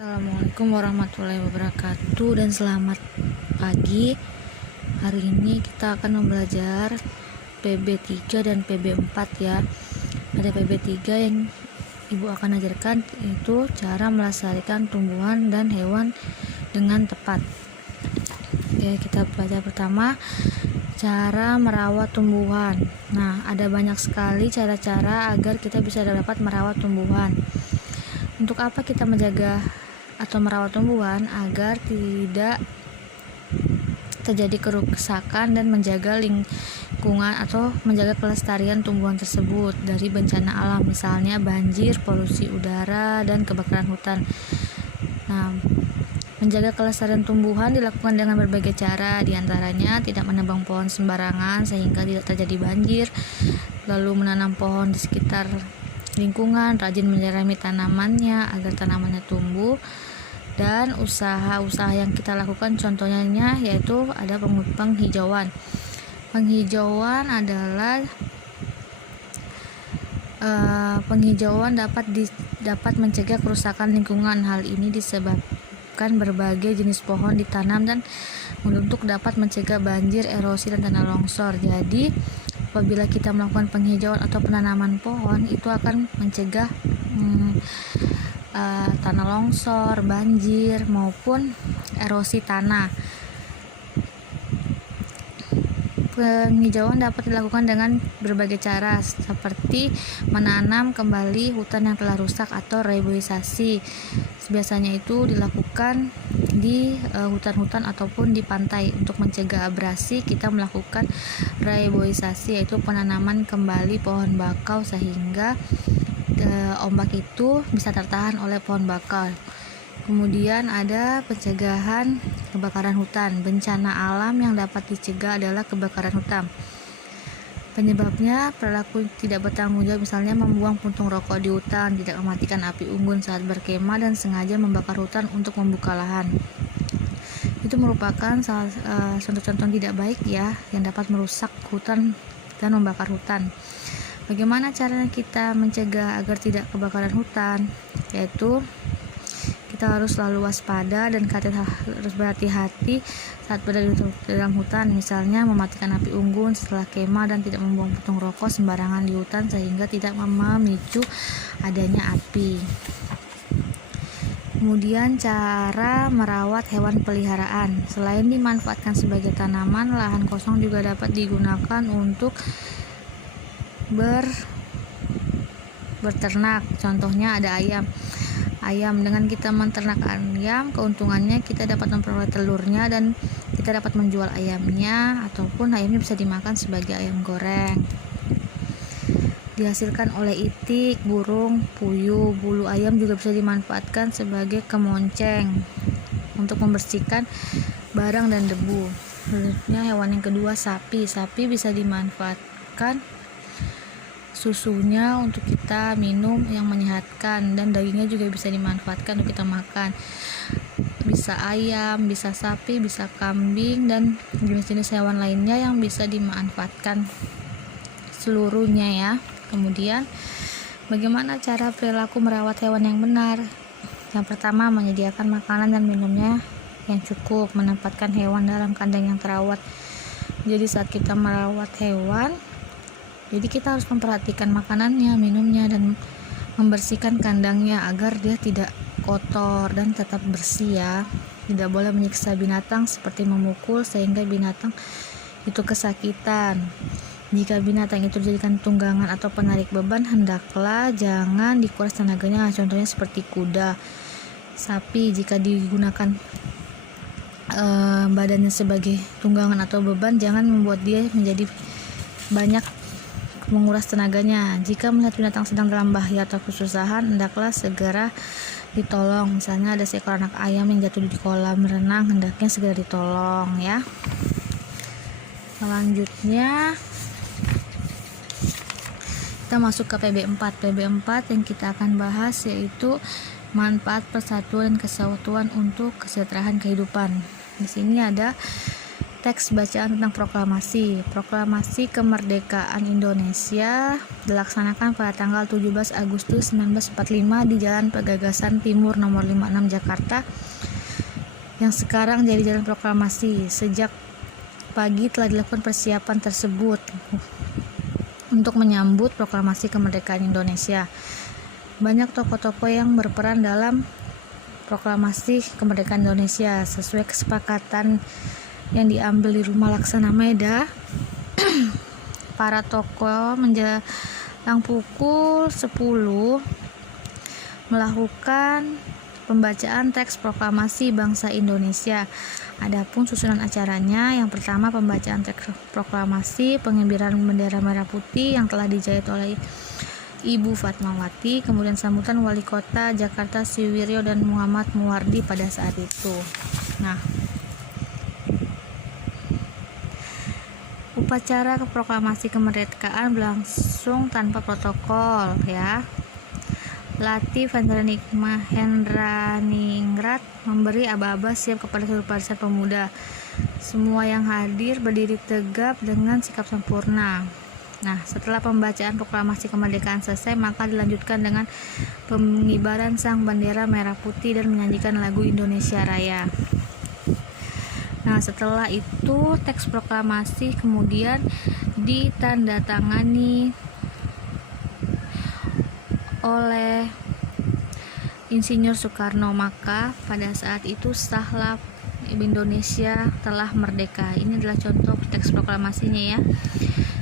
Assalamualaikum warahmatullahi wabarakatuh dan selamat pagi. Hari ini kita akan belajar PB3 dan PB4 ya. Pada PB3 yang Ibu akan ajarkan itu cara melestarikan tumbuhan dan hewan dengan tepat. Oke, kita belajar pertama cara merawat tumbuhan. Nah, ada banyak sekali cara-cara agar kita bisa dapat merawat tumbuhan. Untuk apa kita menjaga atau merawat tumbuhan? Agar tidak terjadi kerusakan dan menjaga lingkungan atau menjaga kelestarian tumbuhan tersebut dari bencana alam, misalnya banjir, polusi udara, dan kebakaran hutan. Nah, menjaga kelestarian tumbuhan dilakukan dengan berbagai cara, diantaranya tidak menebang pohon sembarangan sehingga tidak terjadi banjir, lalu menanam pohon di sekitar lingkungan, rajin menyirami tanamannya agar tanamannya tumbuh, dan usaha-usaha yang kita lakukan contohnya yaitu ada penghijauan. Penghijauan adalah penghijauan dapat mencegah kerusakan lingkungan. Hal ini disebabkan berbagai jenis pohon ditanam dan untuk dapat mencegah banjir, erosi, dan tanah longsor. Jadi apabila kita melakukan penghijauan atau penanaman pohon, itu akan mencegah tanah longsor, banjir, maupun erosi tanah. Penghijauan dapat dilakukan dengan berbagai cara, seperti menanam kembali hutan yang telah rusak atau reboisasi. Biasanya itu dilakukan di hutan-hutan ataupun di pantai. Untuk mencegah abrasi, kita melakukan reboisasi, yaitu penanaman kembali pohon bakau sehingga ombak itu bisa tertahan oleh pohon bakau. Kemudian ada pencegahan kebakaran hutan. Bencana alam yang dapat dicegah adalah kebakaran hutan. Penyebabnya perilaku tidak bertanggung jawab, misalnya membuang puntung rokok di hutan, tidak mematikan api unggun saat berkemah, dan sengaja membakar hutan untuk membuka lahan. Itu merupakan contoh-contoh tidak baik ya, yang dapat merusak hutan dan membakar hutan. Bagaimana caranya kita mencegah agar tidak kebakaran hutan? Yaitu kita harus selalu waspada dan harus berhati-hati saat berada di dalam hutan, misalnya mematikan api unggun setelah kemah dan tidak membuang puntung rokok sembarangan di hutan sehingga tidak memicu adanya api. Kemudian cara merawat hewan peliharaan. Selain dimanfaatkan sebagai tanaman, lahan kosong juga dapat digunakan untuk berternak. Contohnya ada ayam. Dengan kita menternak ayam, keuntungannya kita dapat memperoleh telurnya dan kita dapat menjual ayamnya, ataupun ayamnya bisa dimakan sebagai ayam goreng. Dihasilkan oleh itik, burung, puyuh. Bulu ayam juga bisa dimanfaatkan sebagai kemonceng untuk membersihkan barang dan debu. Selanjutnya hewan yang kedua, sapi. Sapi bisa dimanfaatkan susunya untuk kita minum yang menyehatkan, dan dagingnya juga bisa dimanfaatkan untuk kita makan. Bisa ayam, bisa sapi, bisa kambing, dan jenis-jenis hewan lainnya yang bisa dimanfaatkan seluruhnya ya. Kemudian bagaimana cara perilaku merawat hewan yang benar? Yang pertama, menyediakan makanan dan minumnya yang cukup, menempatkan hewan dalam kandang yang terawat. Jadi saat kita merawat hewan, jadi kita harus memperhatikan makanannya, minumnya, dan membersihkan kandangnya agar dia tidak kotor dan tetap bersih ya. Tidak boleh menyiksa binatang seperti memukul sehingga binatang itu kesakitan. Jika binatang itu dijadikan tunggangan atau penarik beban, hendaklah jangan dikuras tenaganya. Contohnya seperti kuda. Sapi jika digunakan badannya sebagai tunggangan atau beban, jangan membuat dia menjadi banyak menguras tenaganya. Jika melihat binatang sedang dalam bahaya atau kesusahan, hendaklah segera ditolong. Misalnya ada seekor anak ayam yang jatuh di kolam renang, hendaknya segera ditolong ya. Selanjutnya kita masuk ke PB4. PB4 yang kita akan bahas yaitu manfaat persatuan dan kesatuan untuk kesejahteraan kehidupan. Di sini ada Teks bacaan tentang proklamasi. Proklamasi kemerdekaan Indonesia dilaksanakan pada tanggal 17 Agustus 1945 di Jalan Pegagan Timur nomor 56 Jakarta, yang sekarang jadi Jalan Proklamasi. Sejak pagi telah dilakukan persiapan tersebut untuk menyambut proklamasi kemerdekaan Indonesia. Banyak tokoh-tokoh yang berperan dalam proklamasi kemerdekaan Indonesia sesuai kesepakatan yang diambil di Rumah Laksana Meda. Para tokoh menjelang pukul 10 melakukan pembacaan teks proklamasi bangsa Indonesia. Adapun susunan acaranya, yang pertama pembacaan teks proklamasi, pengibaran bendera merah putih yang telah dijahit oleh Ibu Fatmawati, kemudian sambutan Wali Kota Jakarta Siwiryo dan Muhammad Muwardi pada saat itu. Nah, upacara proklamasi kemerdekaan berlangsung tanpa protokol ya. Latif Hendraningrat memberi aba-aba siap kepada seluruh barisan pemuda. Semua yang hadir berdiri tegap dengan sikap sempurna. Nah, setelah pembacaan proklamasi kemerdekaan selesai, maka dilanjutkan dengan pengibaran sang bendera merah putih dan menyanyikan lagu Indonesia Raya. Nah, setelah itu teks proklamasi kemudian ditandatangani oleh Insinyur Soekarno. Maka pada saat itu sahlah Indonesia telah merdeka. Ini adalah contoh teks proklamasinya ya.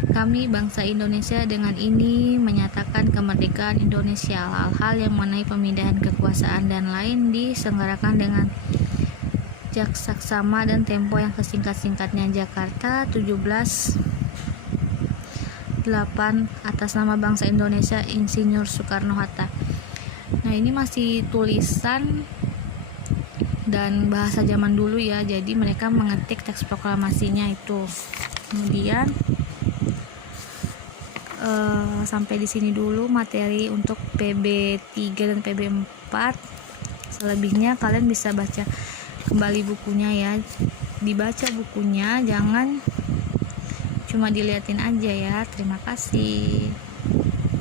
Kami bangsa Indonesia dengan ini menyatakan kemerdekaan Indonesia. Hal-hal yang mengenai pemindahan kekuasaan dan lain diselenggarakan dengan saksama dan tempo yang sesingkat-singkatnya. Jakarta 17/8 atas nama bangsa Indonesia, Insinyur Soekarno-Hatta. Nah, ini masih tulisan dan bahasa zaman dulu ya, jadi mereka mengetik teks proklamasinya itu. Kemudian sampai di sini dulu materi untuk PB3 dan PB4. Selebihnya kalian bisa baca kembali bukunya ya. Dibaca bukunya, jangan cuma diliatin aja ya. Terima kasih.